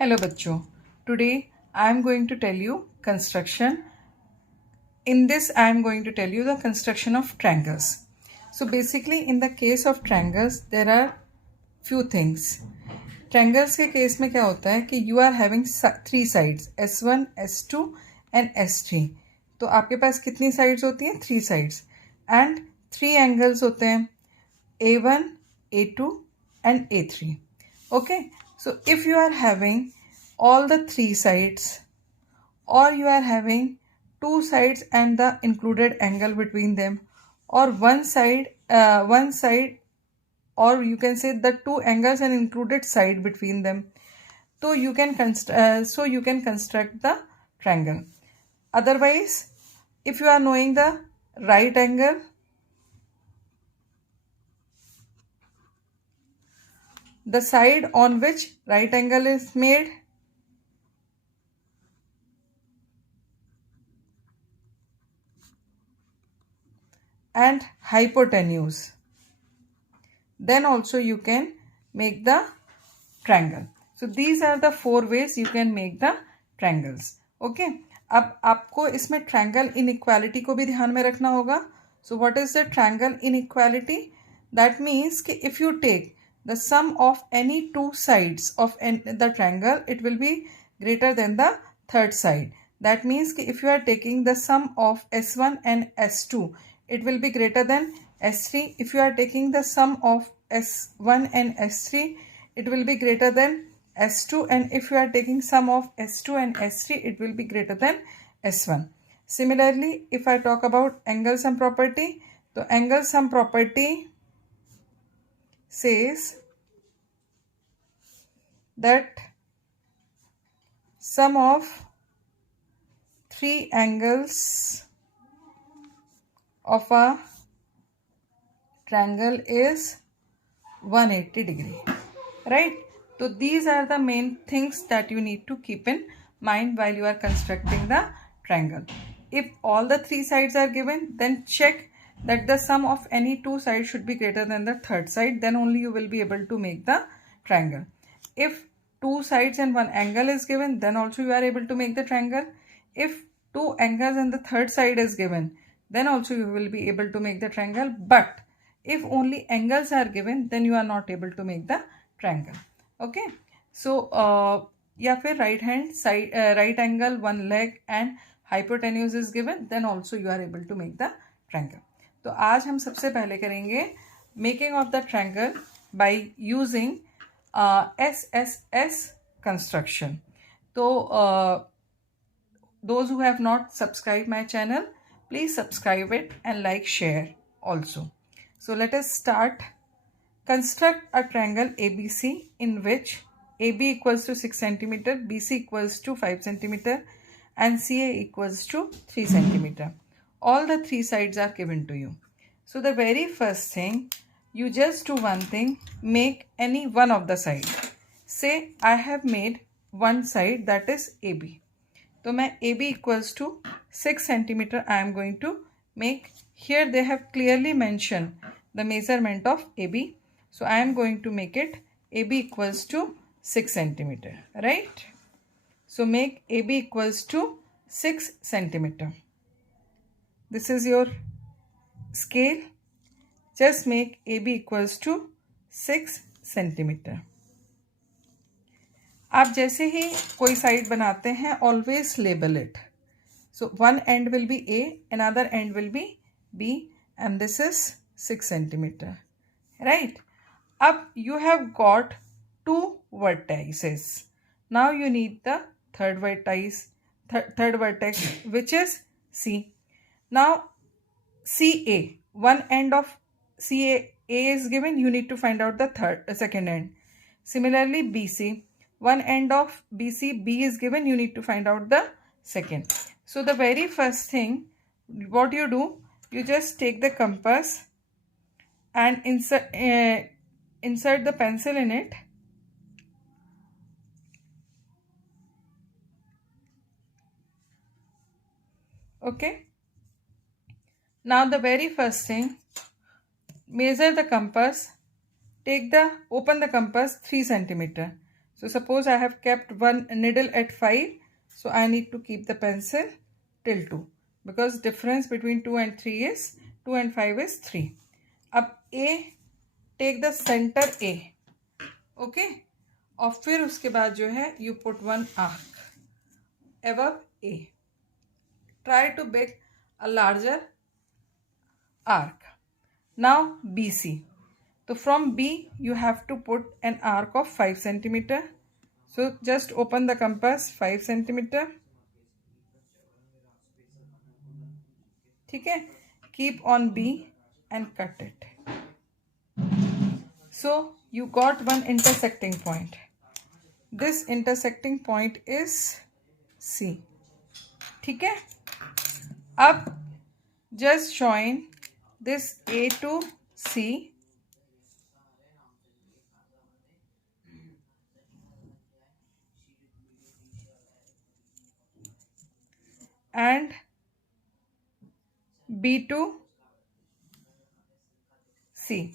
Hello बच्चों, today I am going to tell you construction. In this I am going to tell you the construction of triangles. So basically in the case of triangles there are few things. Triangles के case में क्या होता है कि you are having three sides S1, S2 and S3. तो आपके पास कितनी sides होती हैं? Three sides and three angles होते हैं A1, A2 and A3. Okay, so if you are having all the three sides or you are having two sides and the included angle between them, or one side or you can say the two angles and included side between them, so you can construct the triangle. Otherwise, if you are knowing the right angle, the side on which right angle is made, and hypotenuse, then also you can make the triangle. So these are the four ways you can make the triangles. Okay, अब आपको इसमें triangle inequality को भी ध्यान में रखना होगा. So what is the triangle inequality? That means कि if you take the sum of any two sides of the triangle, it will be greater than the third side. That means कि if you are taking the sum of S1 and S2, it will be greater than S3. If you are taking the sum of S1 and S3, it will be greater than S2, and if you are taking sum of S2 and S3, it will be greater than S1. Similarly, if I talk about angle sum property, so angle sum property says that sum of three angles of a triangle is 180 degree, right? So these are the main things that you need to keep in mind while you are constructing the triangle. If all the three sides are given, then check that the sum of any two sides should be greater than the third side, then only you will be able to make the triangle. If two sides and one angle is given, then also you are able to make the triangle. If two angles and the third side is given, then also you will be able to make the triangle. But if only angles are given, then you are not able to make the triangle. Okay, so या फिर right hand side right angle, one leg and hypotenuse is given, then also you are able to make the triangle. तो आज हम सबसे पहले करेंगे making of the triangle by using SSS construction. तो those who have not subscribed my channel, please subscribe it and like, share also. So let us start. Construct a triangle ABC in which AB equals to 6 cm, BC equals to 5 cm and CA equals to 3 cm. All the three sides are given to you. So the very first thing, you just do one thing, make any one of the side. Say I have made one side, that is AB. So मैं AB equals to 6 cm I am going to make. Here they have clearly mentioned the measurement of AB. So I am going to make it AB equals to 6 cm, right? So make AB equals to 6 cm. This is your scale. Just make AB equals to 6 cm. आप जैसे ही कोई side बनाते हैं, always label it. So one end will be A, another end will be B, and this is 6 cm, right? Up you have got two vertices. Now you need the third vertex, which is C. Now CA, one end of CA is given, you need to find out the second end. Similarly BC, one end of BC, B is given, you need to find out the second. So the very first thing, what you do, you just take the compass and insert the pencil in it. Okay. Now the very first thing, measure the compass, open the compass 3 cm. So suppose I have kept one needle at 5, so I need to keep the pencil till 2, because difference between 2 and 3 is 2 and 5 is 3. अब A, take the center A, okay, और फिर उसके बाद जो है you put one arc above A. Try to make a larger arc. Now BC. So from B you have to put an arc of 5 centimeter. So just open the compass 5 centimeter. ठीक है? Keep on B and cut it. So you got one intersecting point. This intersecting point is C. ठीक है? अब just join this A to C. And B to C.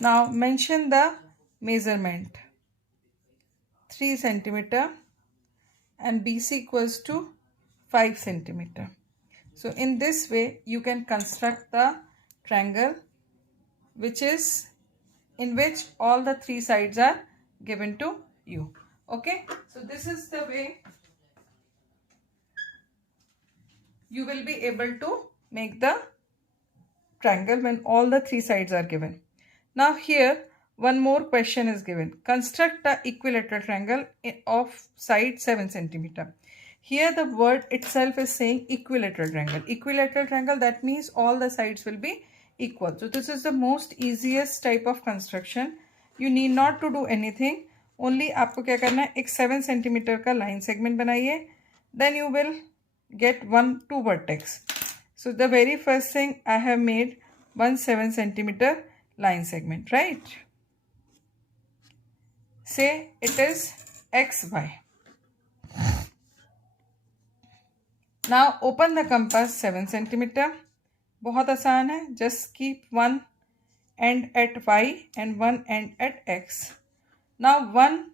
Now mention the measurement 3 centimeter and BC equals to 5 centimeter. So in this way you can construct the triangle in which all the 3 sides are given to you. Okay, so this is the way you will be able to make the triangle when all the 3 sides are given. Now here one more question is given. Construct the equilateral triangle of side 7 centimeter. Here the word itself is saying equilateral triangle. Equilateral triangle, that means all the sides will be equal. So this is the most easiest type of construction. You need not to do anything. Only आपको क्या करना है, एक 7 centimeter का line segment बनाइए. Then you will get 2 vertex. So the very first thing I have made 1 7 centimeter line segment, right? Say it is XY. Now open the compass 7 centimeter. बहुत आसान है. Just keep one end at Y and one end at X. Now one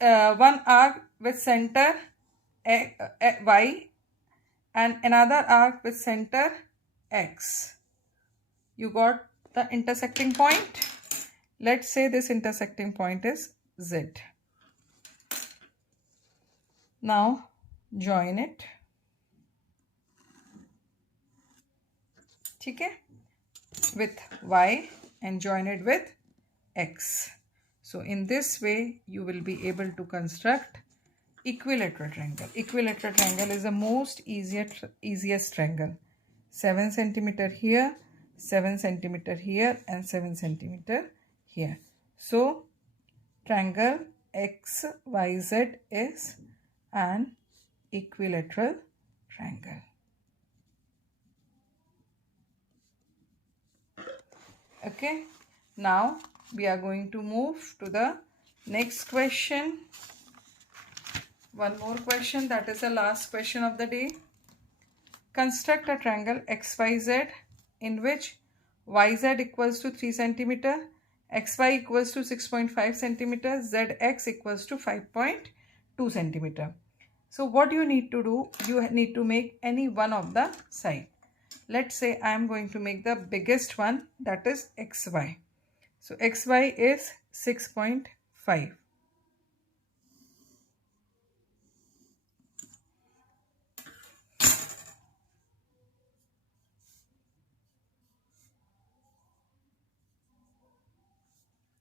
arc with center Y and another arc with center X. You got the intersecting point. Let's say this intersecting point is Z. Now join it. ठीक है? With Y and join it with X. So in this way you will be able to construct equilateral triangle. Equilateral triangle is the most easiest triangle. 7 centimeter here, 7 centimeter here and 7 centimeter here. So triangle XYZ is an equilateral triangle. Okay, now we are going to move to the next question. One more question, that is the last question of the day. Construct a triangle XYZ in which YZ equals to 3 centimeter, XY equals to 6.5 centimeter, ZX equals to 5.2 centimeter. So what you need to do, you need to make any one of the side. Let's say I am going to make the biggest one, that is XY. So XY is 6.5.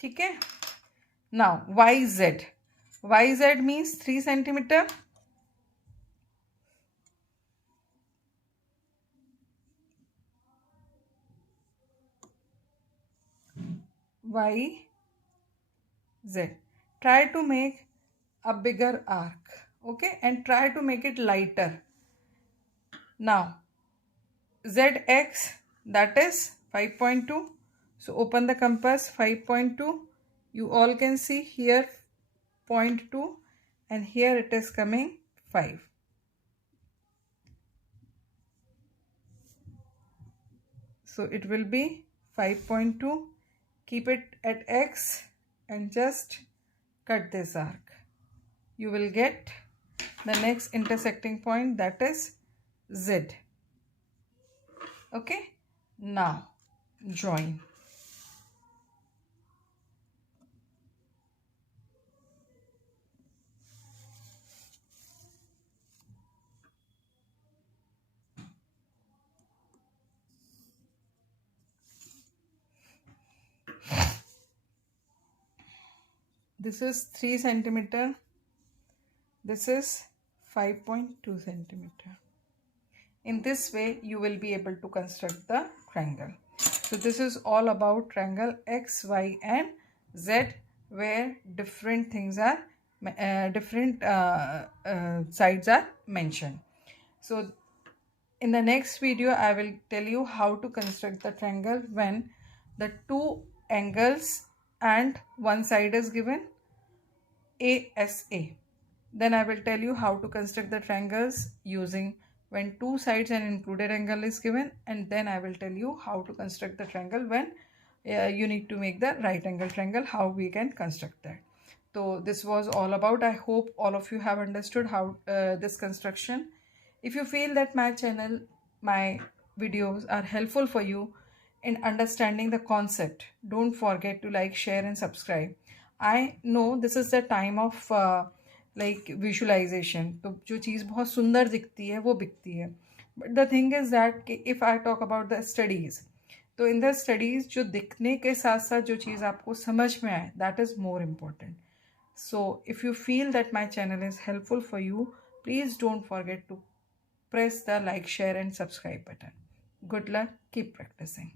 ठीक है? Now YZ. YZ means 3 centimeter. YZ. Try to make a bigger arc, okay, and try to make it lighter. Now ZX, that is 5.2. So open the compass 5.2. You all can see here 0.2 and here it is coming 5. So it will be 5.2. Keep it at X and just cut this arc. You will get the next intersecting point, that is Z. Okay, now join. This is 3 centimeter. This is 5.2 centimeter. In this way, you will be able to construct the triangle. So this is all about triangle X, Y, and Z, where different things are, different sides are mentioned. So in the next video, I will tell you how to construct the triangle when the two angles and one side is given ASA. Then I will tell you how to construct the triangles using when two sides and included angle is given, and then I will tell you how to construct the triangle when you need to make the right angle triangle, how we can construct that. So this was all about. I hope all of you have understood how this construction. If you feel that my channel, my videos are helpful for you in understanding the concept, don't forget to like, share, and subscribe. I know this is the time of like visualization. तो जो चीज़ बहुत सुंदर दिखती है वो बिकती है. But the thing is that if I talk about the studies, तो in the studies जो दिखने के साथ साथ जो चीज़ आपको समझ में आए, that is more important. So if you feel that my channel is helpful for you, please don't forget to press the like, share, and subscribe button. Good luck. Keep practicing.